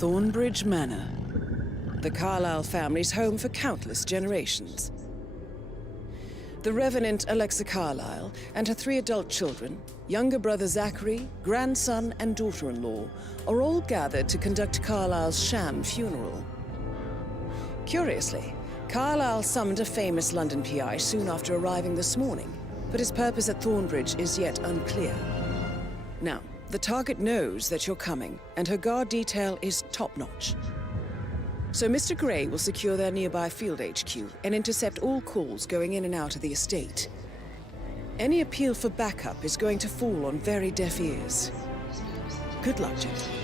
Thornbridge Manor. The Carlyle family's home for countless generations. The Revenant Alexa Carlyle and her 3 adult children, younger brother Zachary, grandson and daughter-in-law, are all gathered to conduct Carlyle's sham funeral. Curiously, Carlyle summoned a famous London PI soon after arriving this morning, but his purpose at Thornbridge is yet unclear. Now, the target knows that you're coming, and her guard detail is top-notch. So Mr. Gray will secure their nearby field HQ and intercept all calls going in and out of the estate. Any appeal for backup is going to fall on very deaf ears. Good luck, gentlemen.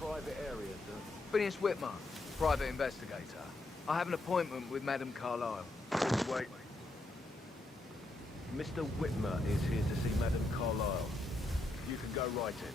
Private area, sir. Phineas Whitmer, private investigator. I have an appointment with Madame Carlyle. Wait. Mr. Whitmer is here to see Madame Carlyle. You can go right in.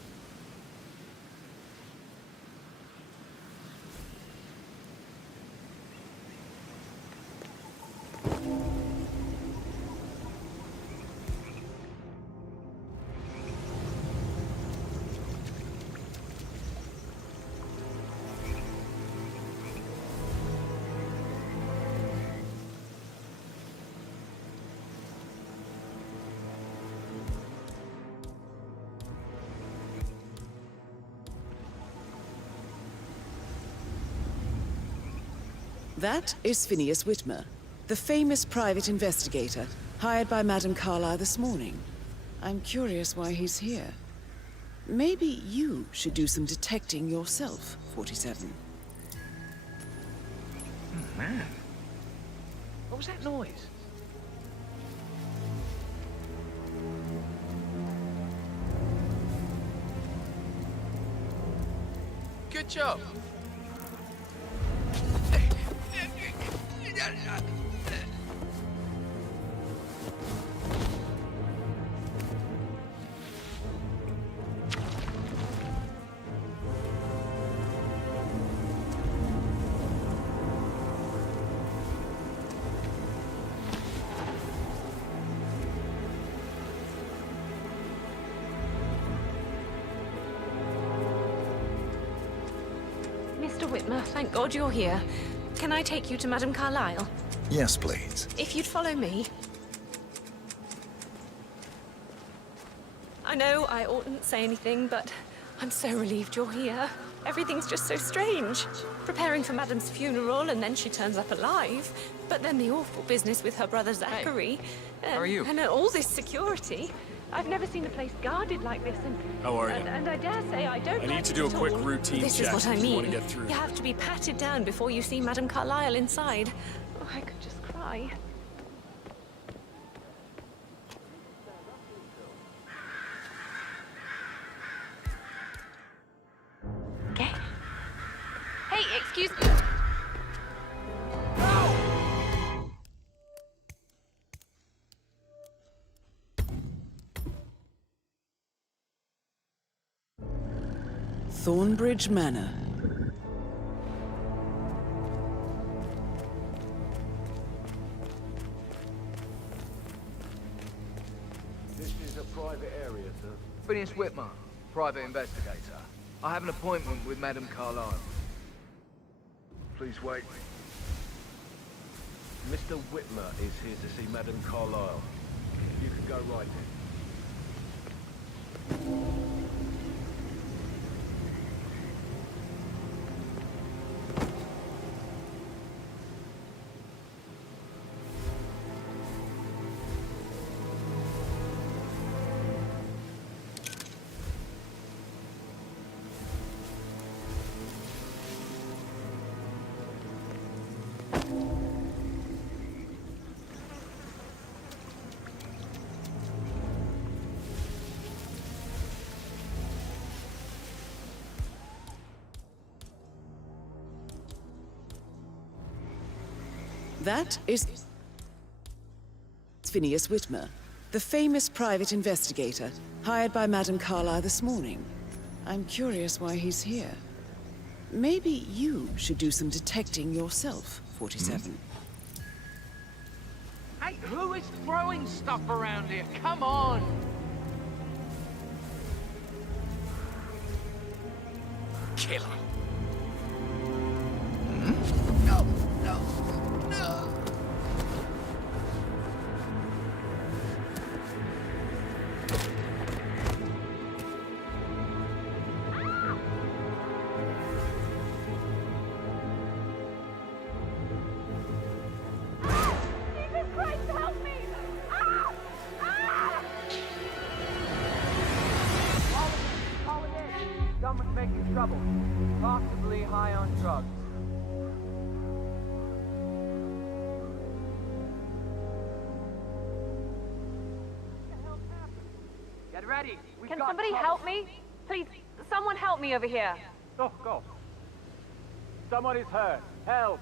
That is Phineas Whitmer, the famous private investigator hired by Madame Carlyle this morning. I'm curious why he's here. Maybe you should do some detecting yourself, 47. Oh, man. What was that noise? Good job. Mr. Whitmer, thank God you're here. Can I take you to Madame Carlyle? Yes, please. If you'd follow me. I know I oughtn't say anything, but I'm so relieved you're here. Everything's just so strange. Preparing for Madame's funeral, and then she turns up alive. But then the awful business with her brother Zachary. How are you? And all this security. I've never seen a place guarded like this, and How are you? And I dare say I don't. I like need to it do a at quick all. routine This check is what I if you mean. want to get through. You have to be patted down before you see Madame Carlyle inside. Oh, I could just cry. Okay. Hey, excuse me. Thornbridge Manor. This is a private area, sir. Phineas Whitmer, private investigator. I have an appointment with Madame Carlyle. Please wait. Mr. Whitmer is here to see Madame Carlyle. You can go right in. That is Phineas Whitmer, the famous private investigator hired by Madame Carlyle this morning. I'm curious why he's here. maybe you should do some detecting yourself, 47. Hey, who is throwing stuff around here? Come on! Killer. No, no, no! Someone's making trouble. Possibly high on drugs. Get ready. Can somebody help me? Please, someone help me over here. Go. Someone is hurt. Help!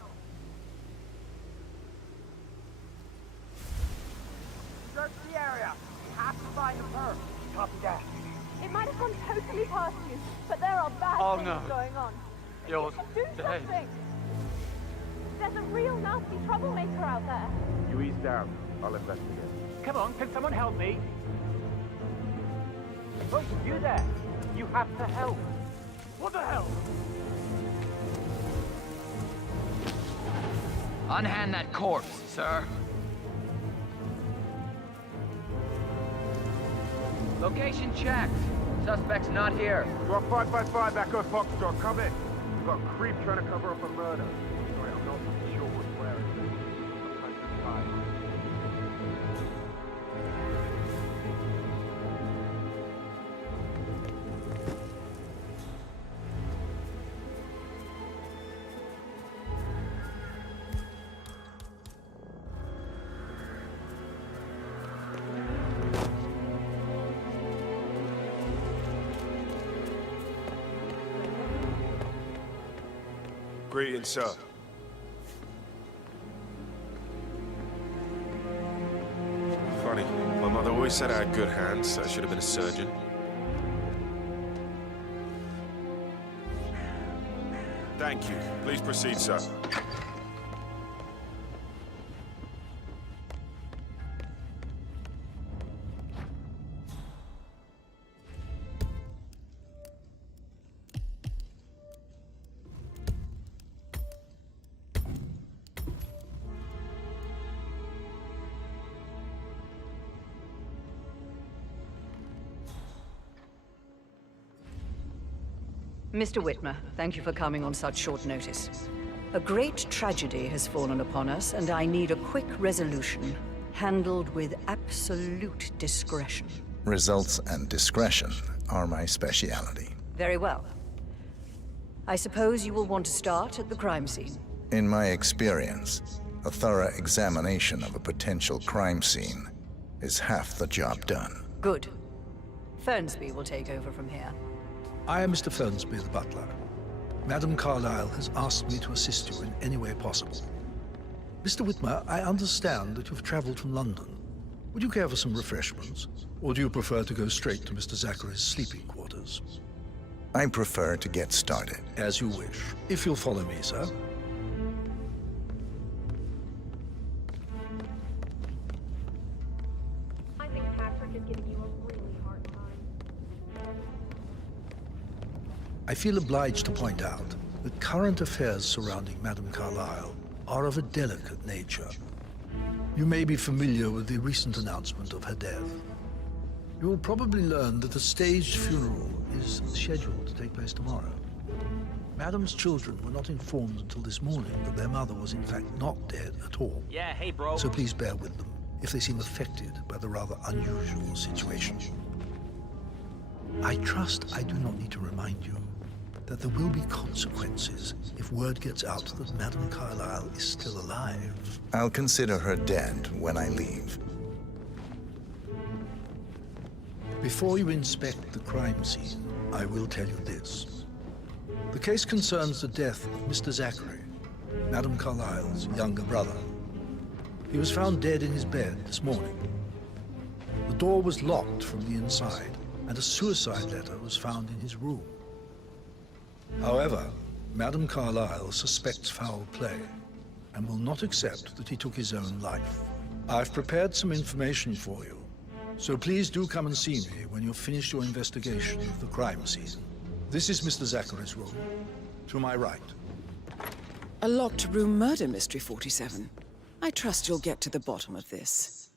Search the area. We have to find the perp. Copy that. It might have gone totally past you, but there are bad things going on. You're Do something! There's a real nasty troublemaker out there. You ease down. I'll investigate. Come on, can someone help me? Look, you there. You have to help. What the hell? Unhand that corpse, sir. Location checked. Suspect's not here. Drop 555 Echo Foxtrot. Come in. We've got a creep trying to cover up a murder. Sorry, I'm not sure where it is. I'm trying to hide. Greetings, sir. Funny, my mother always said I had good hands, so I should have been a surgeon. Thank you. Please proceed, sir. Mr. Whitmer, thank you for coming on such short notice. A great tragedy has fallen upon us, and I need a quick resolution, handled with absolute discretion. Results and discretion are my speciality. Very well. I suppose you will want to start at the crime scene. In my experience, a thorough examination of a potential crime scene is half the job done. Good. Fernsby will take over from here. I am Mr. Fernsby, the butler. Madam Carlyle has asked me to assist you in any way possible. Mr. Whitmer, I understand that you've traveled from London. Would you care for some refreshments? Or do you prefer to go straight to Mr. Zachary's sleeping quarters? I prefer to get started. As you wish. If you'll follow me, sir. I think Patrick is giving you a really hard time. I feel obliged to point out that current affairs surrounding Madam Carlyle are of a delicate nature. You may be familiar with the recent announcement of her death. You will probably learn that a staged funeral is scheduled to take place tomorrow. Madam's children were not informed until this morning that their mother was in fact not dead at all. Yeah, hey, bro. So please bear with them if they seem affected by the rather unusual situation. I trust I do not need to remind you that there will be consequences if word gets out that Madam Carlyle is still alive. I'll consider her dead when I leave. Before you inspect the crime scene, I will tell you this. The case concerns the death of Mr. Zachary, Madam Carlyle's younger brother. He was found dead in his bed this morning. The door was locked from the inside, and a suicide letter was found in his room. However, Madam Carlyle suspects foul play and will not accept that he took his own life. I've prepared some information for you, so please do come and see me when you've finished your investigation of the crime scene. This is Mr. Zachary's room, to my right. A locked room murder mystery, 47. I trust you'll get to the bottom of this.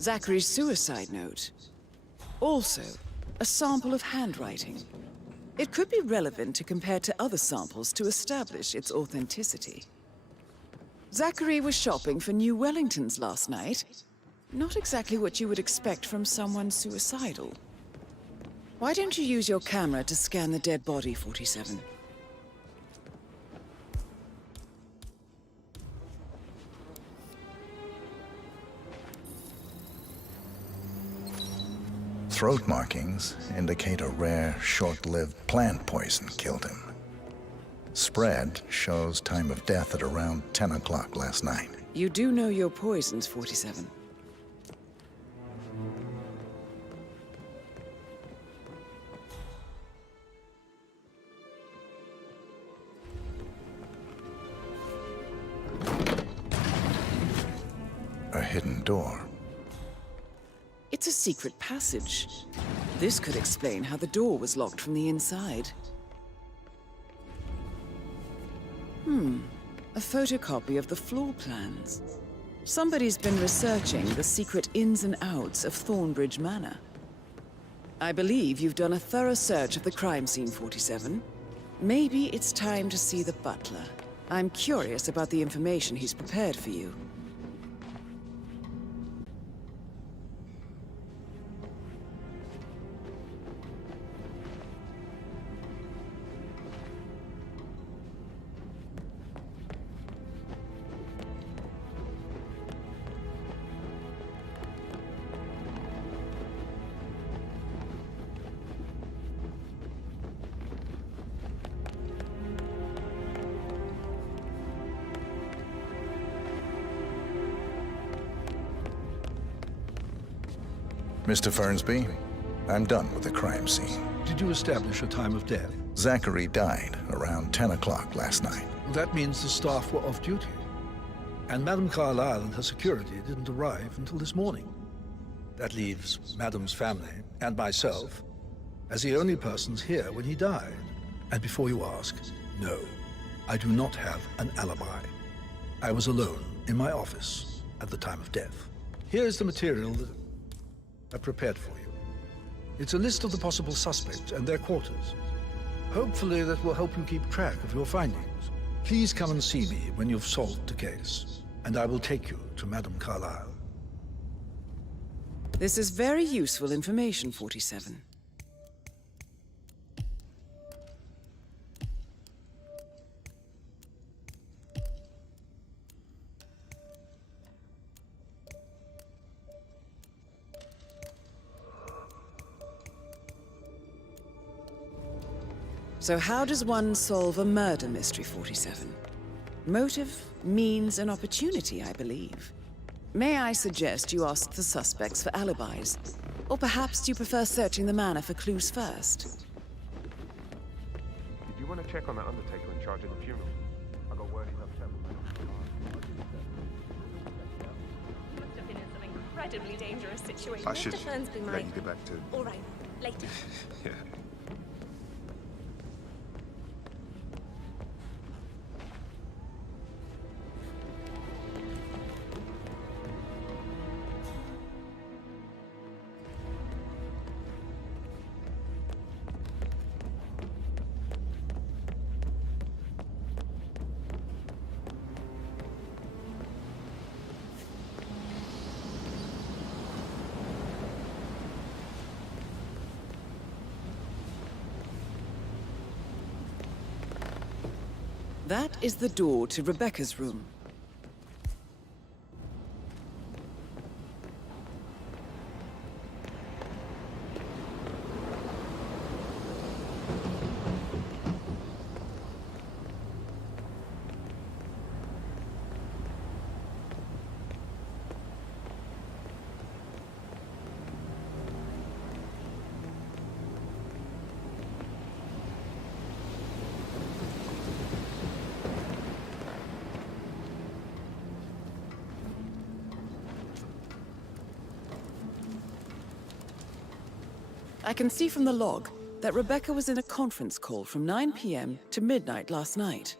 Zachary's suicide note. Also, a sample of handwriting. It could be relevant to compare to other samples to establish its authenticity. Zachary was shopping for New Wellingtons last night. Not exactly what you would expect from someone suicidal. Why don't you use your camera to scan the dead body, 47? Throat markings indicate a rare, short-lived plant poison killed him. Spread shows time of death at around 10 o'clock last night. You do know your poisons, 47. A hidden door. It's a secret passage. This could explain how the door was locked from the inside. A photocopy of the floor plans. Somebody's been researching the secret ins and outs of Thornbridge Manor. I believe you've done a thorough search of the crime scene, 47. Maybe it's time to see the butler. I'm curious about the information he's prepared for you. Mr. Fernsby, I'm done with the crime scene. Did you establish a time of death? Zachary died around 10 o'clock last night. Well, that means the staff were off duty. And Madam Carlyle and her security didn't arrive until this morning. That leaves Madam's family and myself as the only persons here when he died. And before you ask, no, I do not have an alibi. I was alone in my office at the time of death. Here is the material that I prepared for you. It's a list of the possible suspects and their quarters. Hopefully that will help you keep track of your findings. Please come and see me when you've solved the case, and I will take you to Madame Carlyle. This is very useful information, 47. So how does one solve a murder mystery, 47? Motive, means, and opportunity, I believe. May I suggest you ask the suspects for alibis? Or perhaps do you prefer searching the manor for clues first? Did you want to check on that undertaker in charge of the funeral? I got word he's upset with me. You must have been in some incredibly dangerous situation. I should Mr. Fernsby let might... you get back to... All right, later. Yeah. That is the door to Rebecca's room. I can see from the log that Rebecca was in a conference call from 9 p.m. to midnight last night.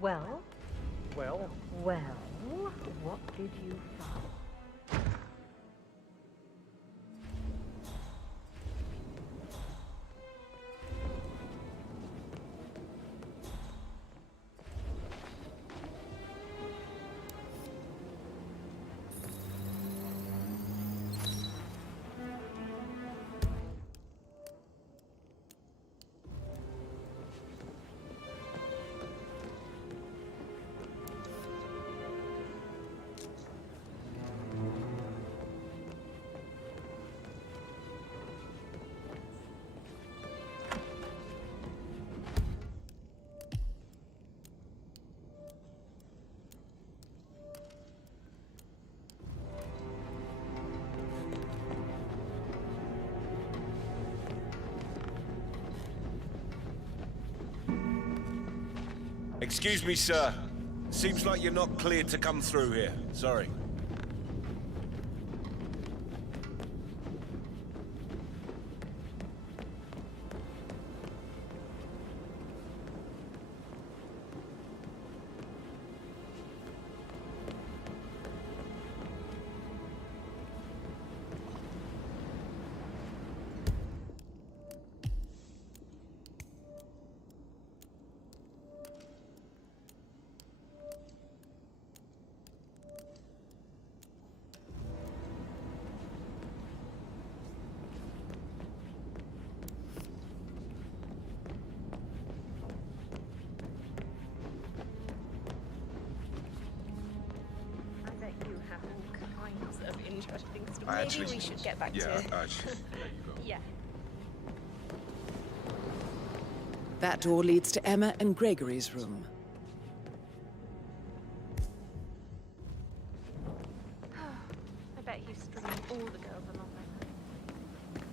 Well, Well, what did you find? Excuse me, sir. Seems like you're not cleared to come through here. Sorry. Interesting stuff. I Maybe actually- we should get back Yeah, to... actually, there you go. Yeah. That door leads to Emma and Gregory's room. I bet he's stringing all the girls along with him.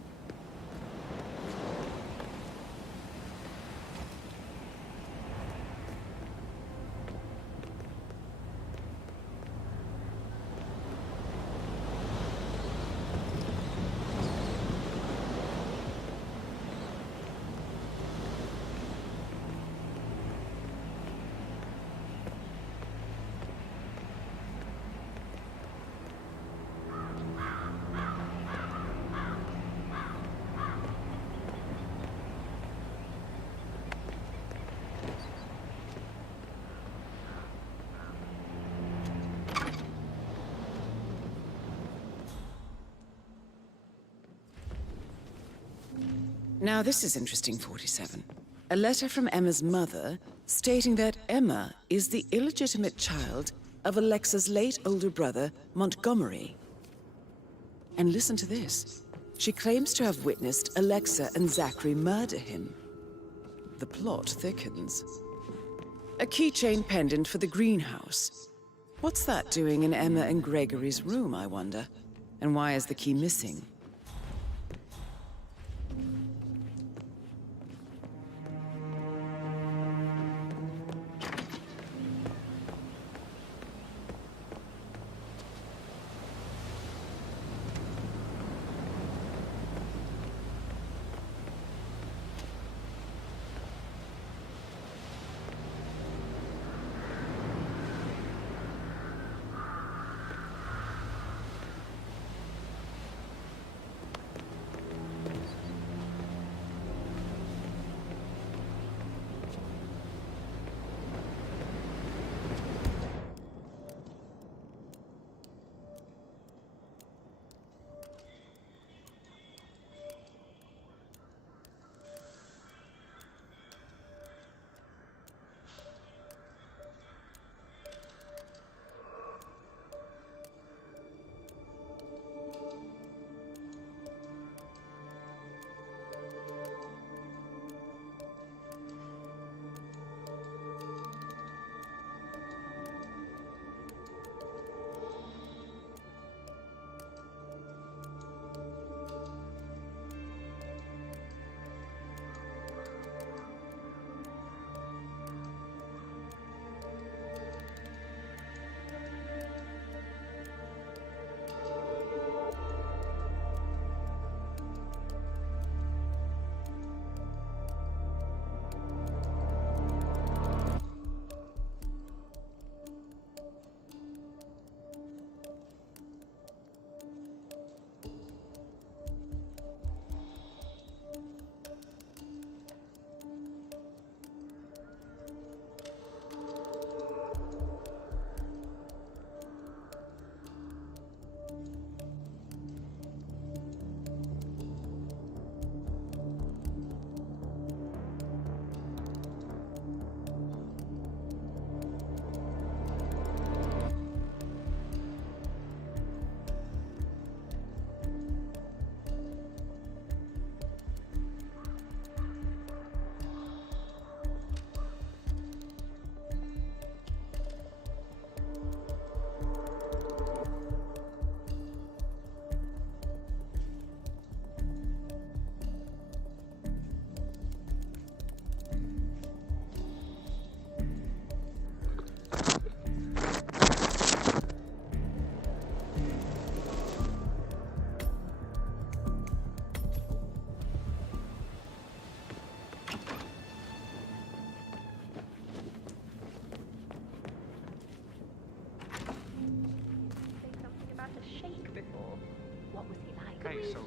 Now this is interesting, 47. A letter from Emma's mother stating that Emma is the illegitimate child of Alexa's late older brother, Montgomery. And listen to this. She claims to have witnessed Alexa and Zachary murder him. The plot thickens. A keychain pendant for the greenhouse. What's that doing in Emma and Gregory's room, I wonder? And why is the key missing?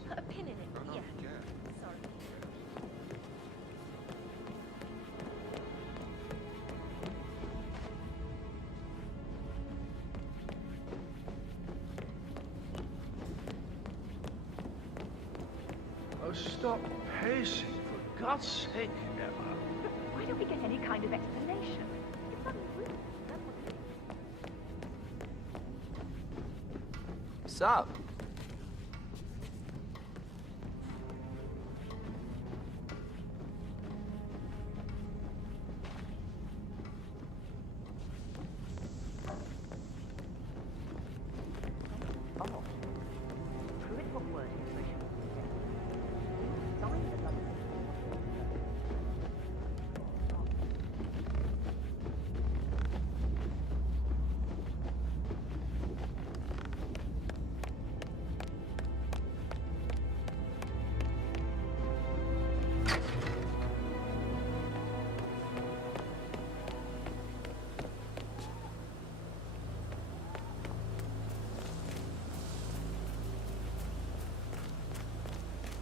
Put a pin in it. Yeah. Sorry. Oh, stop pacing, for God's sake, Emma. Why don't we get any kind of explanation? It's unruly. That's what it is. Sup?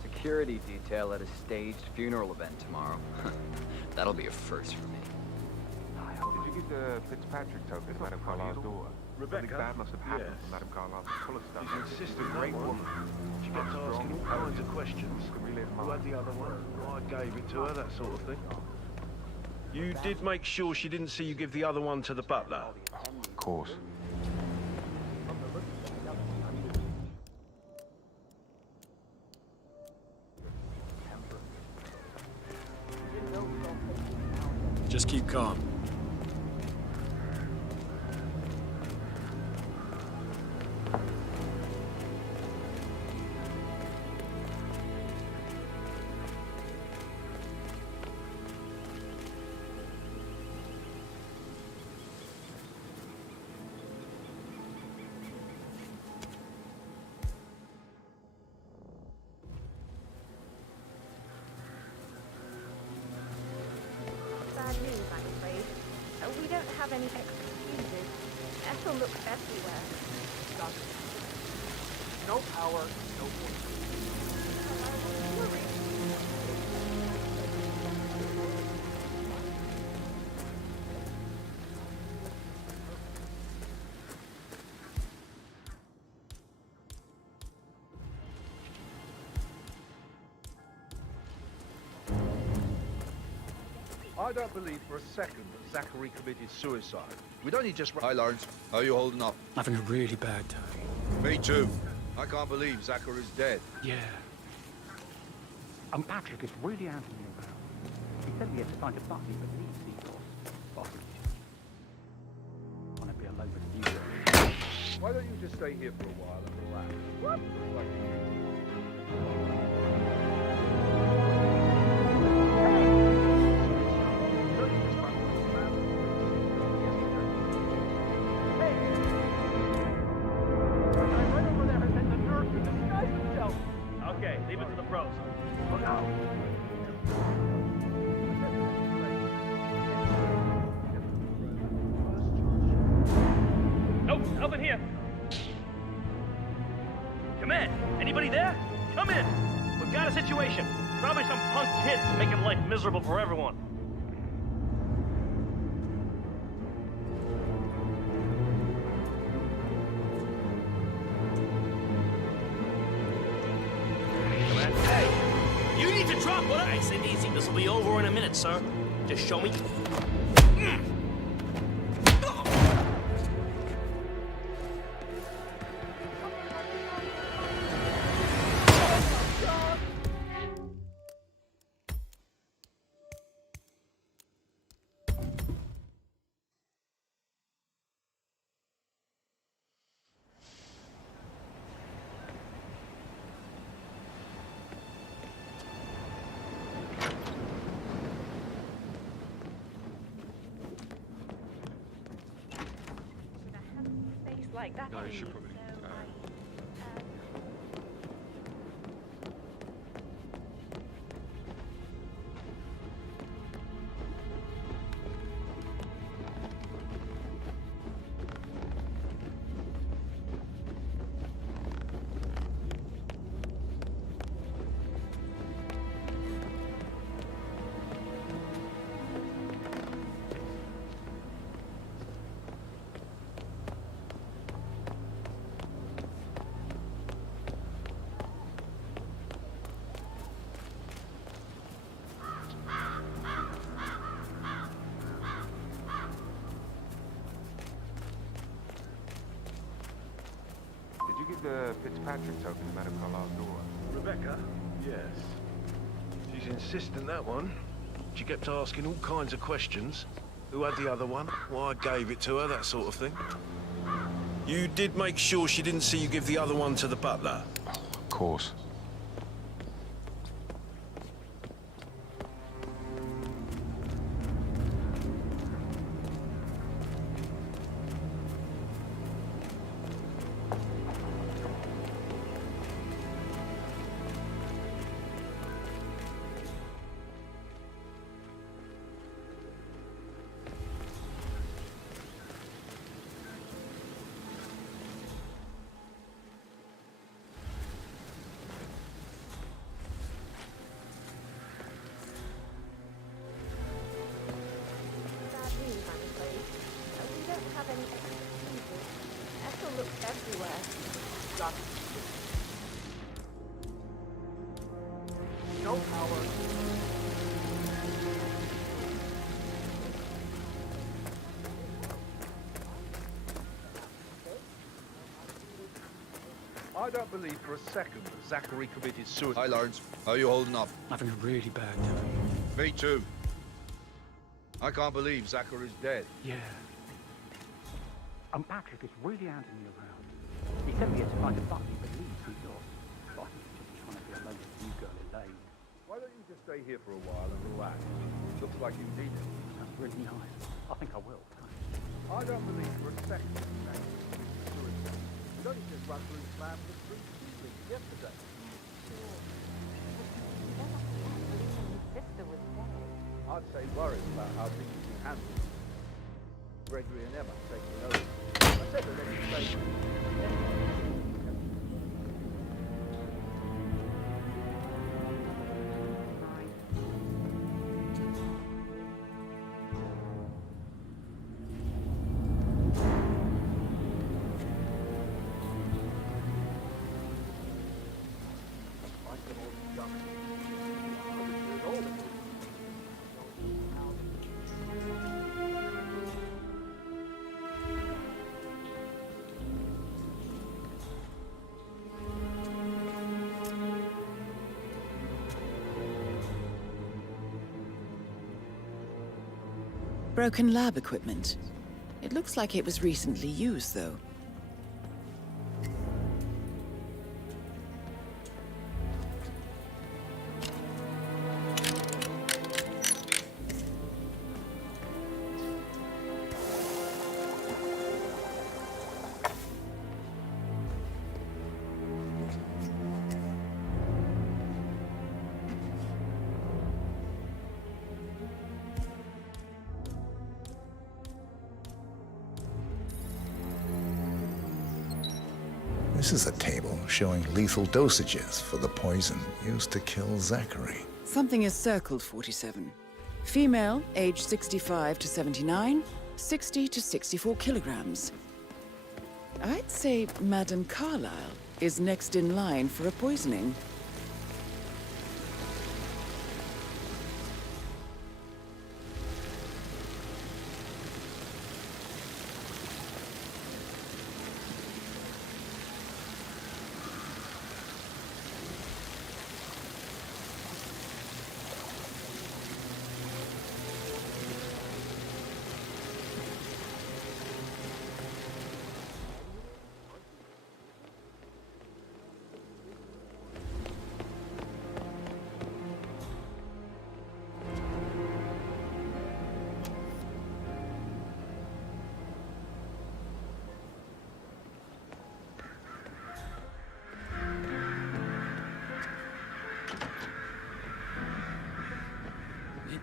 Security detail at a staged funeral event tomorrow. That'll be a first for me. Did you get the Fitzpatrick token, Madame Carlisle's daughter? Rebecca? Something bad must have happened Yes. to Madame Carlisle. Full of stuff. She's insistent, Great that one. woman. She kept asking all kinds of questions. Can relive Who had mine. the other one? I gave it to her, that sort of thing. You did make sure she didn't see you give the other one to the butler? Of course. Just keep calm. Bad news, I'm afraid. We don't have any extra fuses. Ethel looks everywhere. No power, no point. I don't believe for a second that Zachary committed suicide. We'd only just... Hi, Lawrence. How are you holding up? Having a really bad time. Me too. I can't believe Zachary's dead. Yeah. Patrick is really out of me about. He said we had to find a button, but needs these bossage. Want to be alone with you. Why don't you just stay here for a while and relax? What? Okay, leave it to the pros. Look out! Nope, nothing here. Come in. Anybody there? Come in. We've got a situation. Probably some punk kid making life miserable for everyone. Hey! You need to drop what? Nice and easy. This will be over in a minute, sir. Just show me. Like that. No, you should probably. Did you give the Fitzpatrick token to Madame Carlisle's daughter? Rebecca? Yes. She's insistent, that one. She kept asking all kinds of questions. Who had the other one? Why I gave it to her, that sort of thing. You did make sure she didn't see you give the other one to the butler? Of course. No power. I don't believe for a second that Zachary committed suicide. Hi, Lawrence. How are you holding up? Having a really bad time. Me too. I can't believe Zachary's dead. Yeah. Patrick is really hounding me around. He sent me here to find a buck he believes he's lost. But I think he's just trying to be alone with you, girl, Elaine. Why don't you just stay here for a while and relax? Looks like you need it. Sounds really nice. I think I will. I don't believe for a second that Zachary committed suicide. We only just run through the plan for the street shooting yesterday. His sister was dead. I'd say worried about how things have been handled. Gregory and Emma taking over. I said that they could stay. Broken lab equipment. It looks like it was recently used, though. This is a table showing lethal dosages for the poison used to kill Zachary. Something is circled 47. Female, age 65 to 79, 60 to 64 kilograms. I'd say Madame Carlyle is next in line for a poisoning.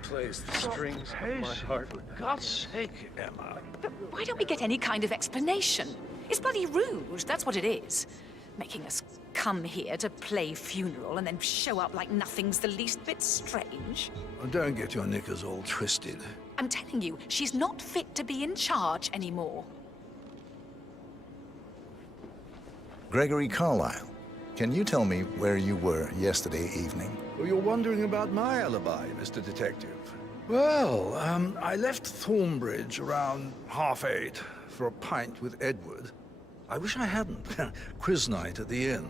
Plays the strings of my heart. For God's sake, Emma. But why don't we get any kind of explanation? It's bloody rude, that's what it is. Making us come here to play funeral and then show up like nothing's the least bit strange. Oh, don't get your knickers all twisted. I'm telling you, she's not fit to be in charge anymore. Gregory Carlyle, can you tell me where you were yesterday evening? Oh, you're wondering about my alibi, Mr. Detective. Well, I left Thornbridge around 8:30 for a pint with Edward. I wish I hadn't. Quiz night at the inn.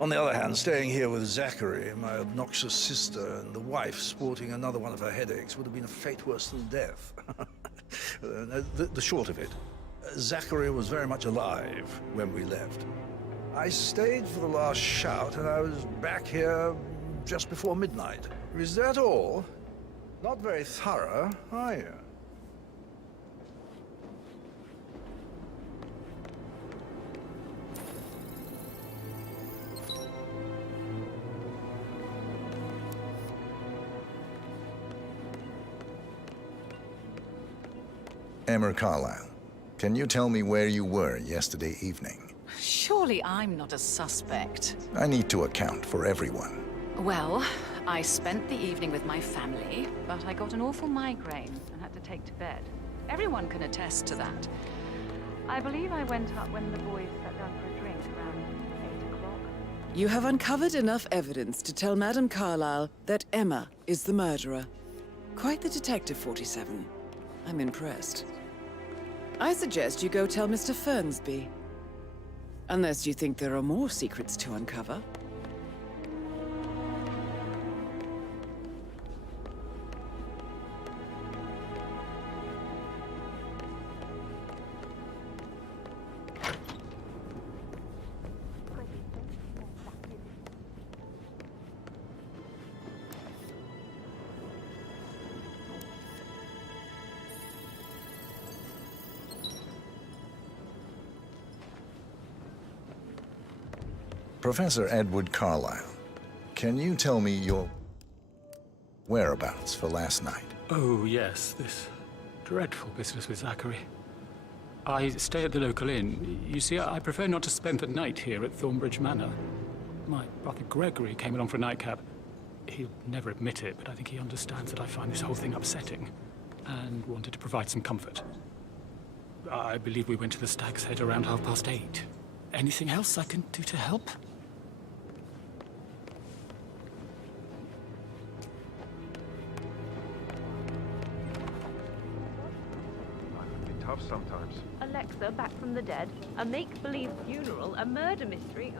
On the other hand, staying here with Zachary, my obnoxious sister, and the wife sporting another one of her headaches would have been a fate worse than death. The short of it, Zachary was very much alive when we left. I stayed for the last shout, and I was back here just before midnight. Is that all? Not very thorough, are you? Emma Carlyle, can you tell me where you were yesterday evening? Surely I'm not a suspect. I need to account for everyone. Well, I spent the evening with my family, but I got an awful migraine and had to take to bed. Everyone can attest to that. I believe I went up when the boys sat down for a drink around You have uncovered enough evidence to tell Madame Carlyle that Emma is the murderer. Quite the detective, 47. I'm impressed. I suggest you go tell Mr. Fernsby. Unless you think there are more secrets to uncover. Professor Edward Carlyle, can you tell me your whereabouts for last night? Oh, yes, this dreadful business with Zachary. I stay at the local inn. You see, I prefer not to spend the night here at Thornbridge Manor. My brother Gregory came along for a nightcap. He'll never admit it, but I think he understands that I find this whole thing upsetting and wanted to provide some comfort. I believe we went to the Stag's Head around 8:30. Anything else I can do to help? Tough sometimes. Alexa back from the dead, a make-believe funeral, a murder mystery.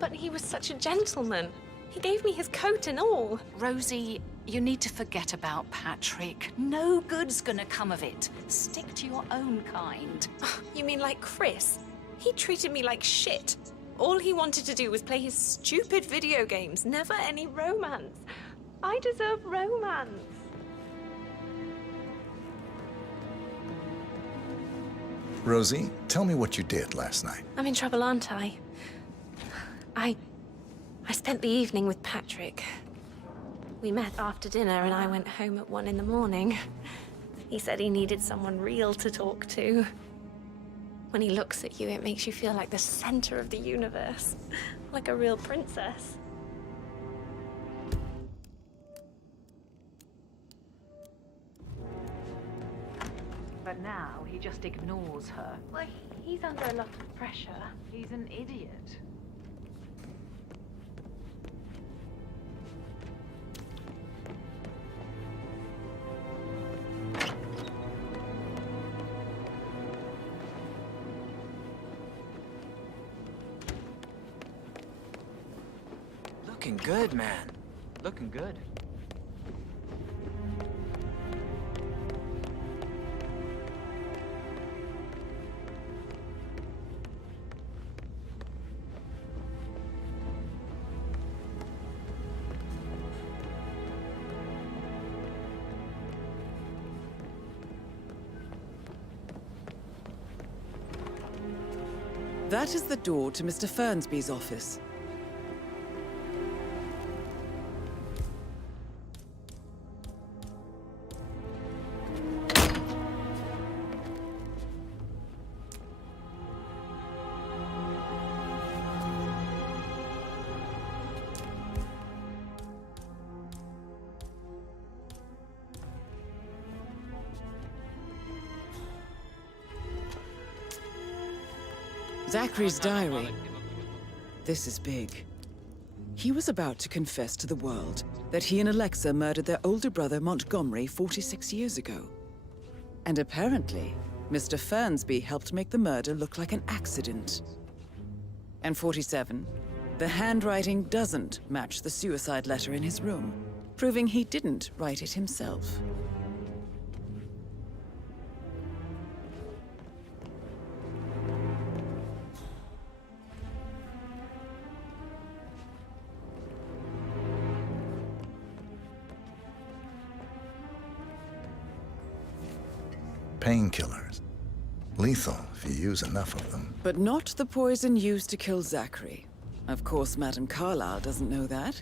But he was such a gentleman. He gave me his coat and all. Rosie, you need to forget about Patrick. No good's gonna come of it. Stick to your own kind. You mean like Chris? He treated me like shit. All he wanted to do was play his stupid video games, never any romance. I deserve romance. Rosie, tell me what you did last night. I'm in trouble, aren't I? I spent the evening with Patrick. We met after dinner and I went home at 1 in the morning. He said he needed someone real to talk to. When he looks at you, it makes you feel like the center of the universe. Like a real princess. But now he just ignores her. Well, he's under a lot of pressure. He's an idiot. Looking good, man. Looking good. That is the door to Mr. Fernsby's office. Zachary's diary. This is big. He was about to confess to the world that he and Alexa murdered their older brother Montgomery 46 years ago. And apparently, Mr. Fernsby helped make the murder look like an accident. And 47, the handwriting doesn't match the suicide letter in his room, proving he didn't write it himself. Painkillers. Lethal if you use enough of them. But not the poison used to kill Zachary. Of course, Madame Carlyle doesn't know that.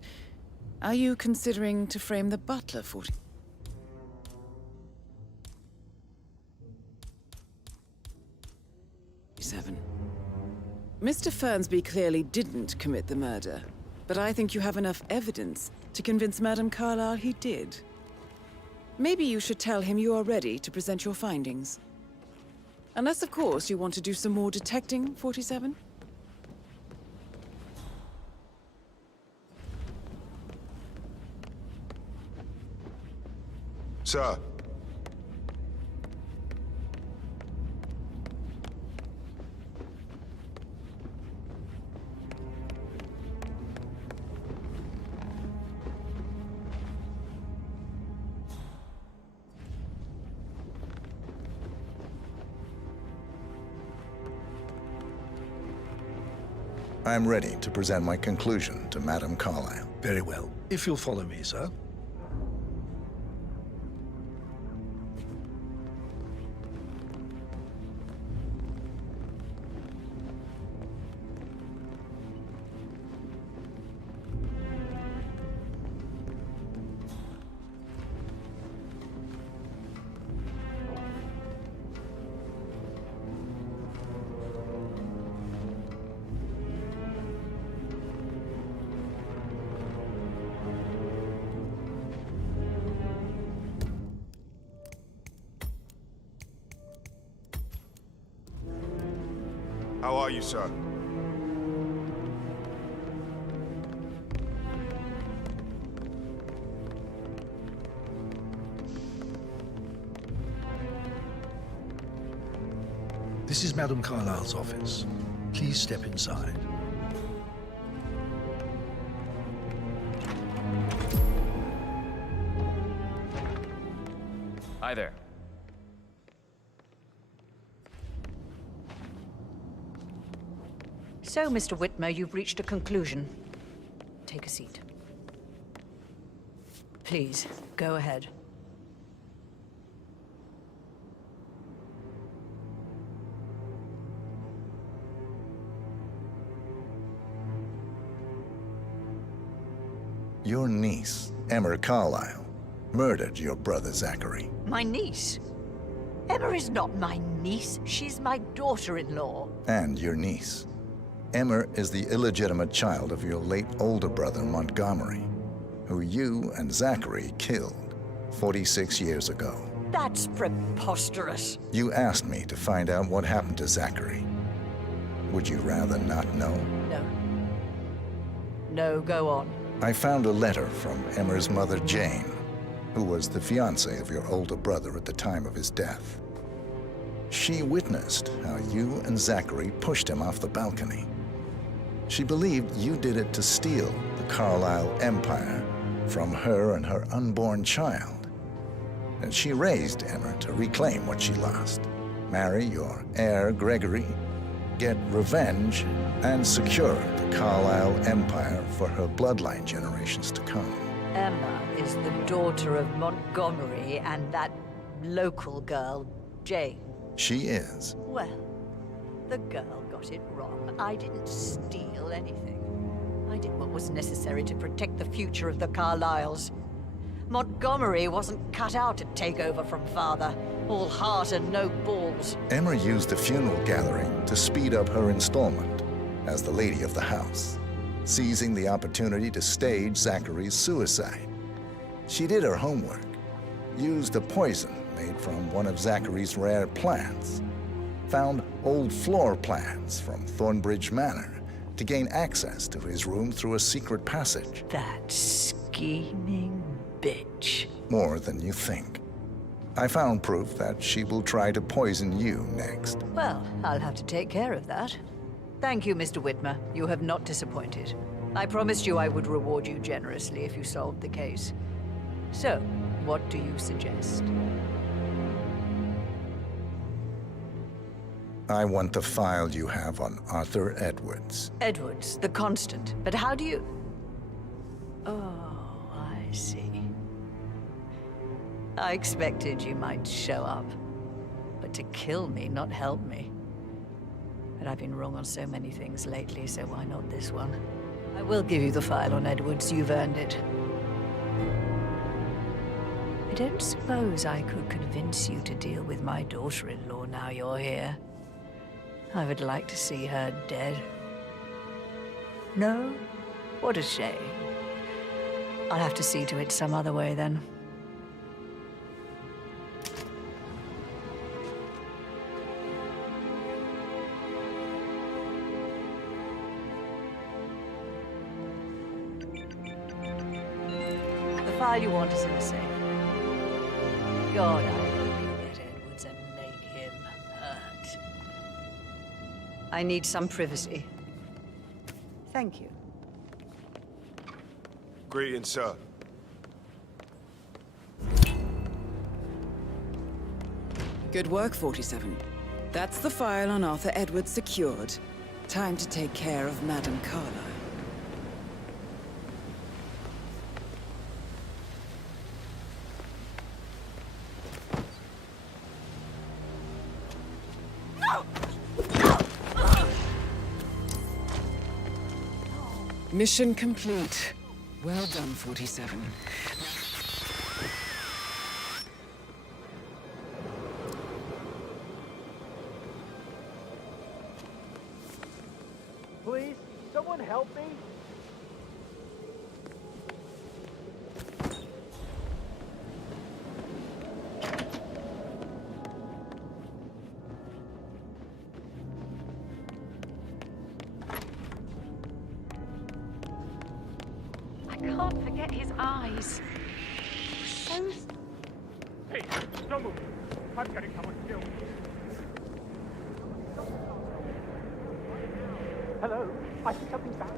Are you considering to frame the butler, 47? Mr. Fernsby clearly didn't commit the murder, but I think you have enough evidence to convince Madame Carlyle he did. Maybe you should tell him you are ready to present your findings. Unless, of course, you want to do some more detecting, 47? Sir. I'm ready to present my conclusion to Madame Carlyle. Very well. If you'll follow me, sir. How are you, sir? This is Madame Carlyle's office. Please step inside. Hi there. So, Mr. Whitmer, you've reached a conclusion. Take a seat. Please, go ahead. Your niece, Emma Carlyle, murdered your brother Zachary. My niece? Emma is not my niece. She's my daughter-in-law. And your niece. Emma is the illegitimate child of your late older brother, Montgomery, who you and Zachary killed 46 years ago. That's preposterous. You asked me to find out what happened to Zachary. Would you rather not know? No. No, go on. I found a letter from Emma's mother, Jane, who was the fiancée of your older brother at the time of his death. She witnessed how you and Zachary pushed him off the balcony. She believed you did it to steal the Carlyle empire from her and her unborn child. And she raised Emma to reclaim what she lost, marry your heir, Gregory, get revenge, and secure the Carlyle empire for her bloodline generations to come. Emma is the daughter of Montgomery and that local girl, Jane. She is. Well, the girl got it wrong. I didn't steal anything. I did what was necessary to protect the future of the Carlyles. Montgomery wasn't cut out to take over from father. All heart and no balls. Emma used the funeral gathering to speed up her installment as the lady of the house, seizing the opportunity to stage Zachary's suicide. She did her homework, used a poison made from one of Zachary's rare plants, found old floor plans from Thornbridge Manor to gain access to his room through a secret passage. That scheming bitch. More than you think. I found proof that she will try to poison you next. Well, I'll have to take care of that. Thank you, Mr. Whitmer. You have not disappointed. I promised you I would reward you generously if you solved the case. So, what do you suggest? I want the file you have on Arthur Edwards. Edwards, the Constant. But how do you... Oh, I see. I expected you might show up. But to kill me, not help me. But I've been wrong on so many things lately, so why not this one? I will give you the file on Edwards. You've earned it. I don't suppose I could convince you to deal with my daughter-in-law now you're here. I would like to see her dead. No? What a shame. I'll have to see to it some other way then. file you want is in the safe. God, I hope you get Edwards and make him hurt. I need some privacy. Thank you. Greetings, sir. Good work, 47. That's the file on Arthur Edwards secured. Time to take care of Madame Carlyle. Mission complete. Well done, 47. Please, someone help me? I can't forget his eyes. So... Hey, don't move. I'm getting someone killed. Hello? I see something bad.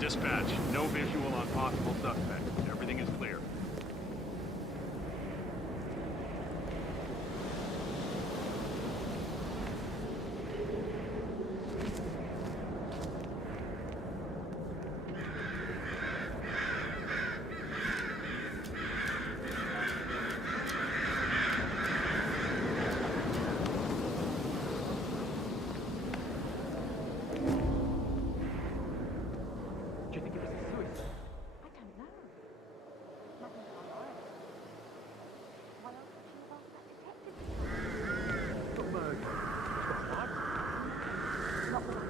Dispatch, no visual on possible suspects. Everything is clear. Do you think it was a suicide? I don't know. Madame Carlyle. Why else would she have asked that detective? The murder. Not the one.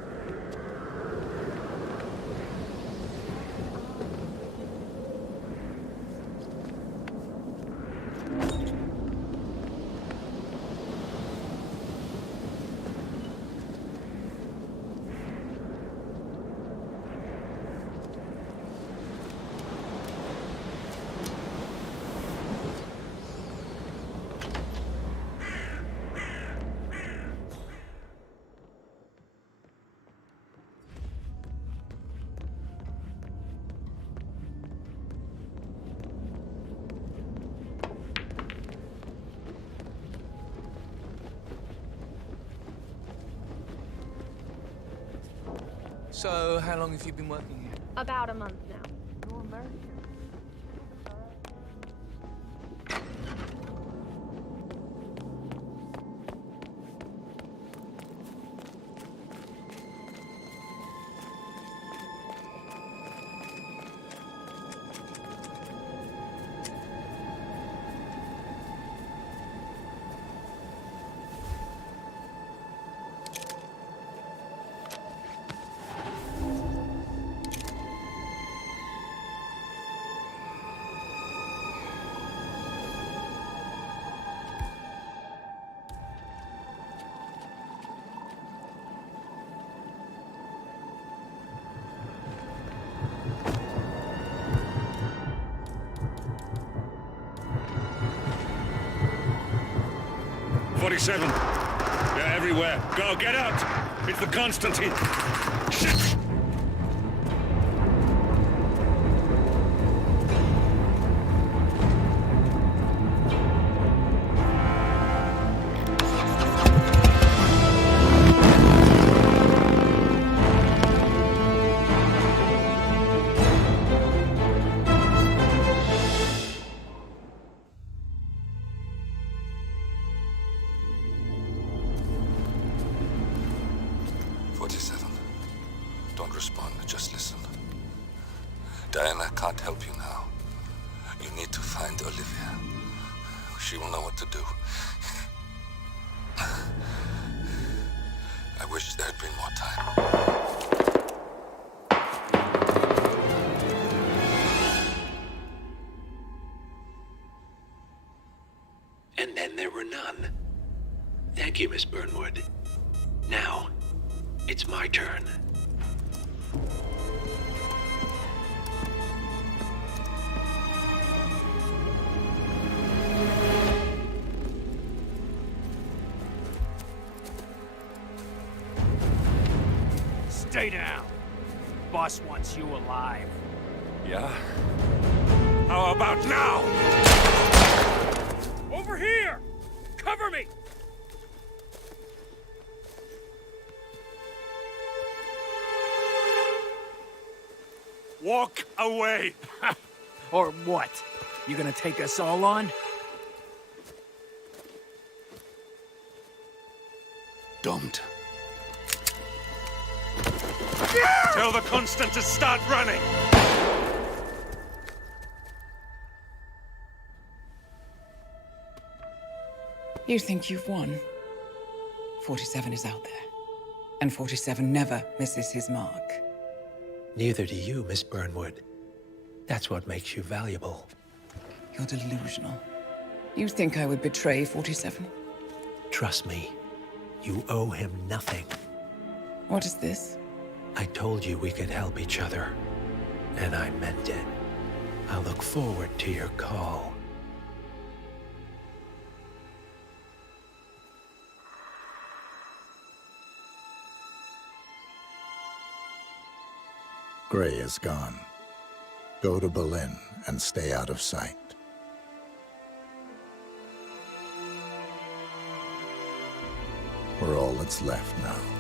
So, how long have you been working here? About a month now. You're American. 47. They're everywhere. Go, get out! It's the Constantine. Shit! Don't respond, just listen. Diana can't help you now. You need to find Olivia. She will know what to do. I wish there had been more time. then there were none. Thank you, Miss Burnwood. Now, it's my turn. Stay down. Boss wants you alive. Yeah? How about now? Over here! Cover me! Walk away! Or what? You gonna take us all on? Don't. Tell the Constant to start running! You think you've won? 47 is out there. And 47 never misses his mark. Neither do you, Miss Burnwood. That's what makes you valuable. You're delusional. You think I would betray 47? Trust me, you owe him nothing. What is this? I told you we could help each other, and I meant it. I'll look forward to your call. Gray is gone. Go to Berlin and stay out of sight. We're all that's left now.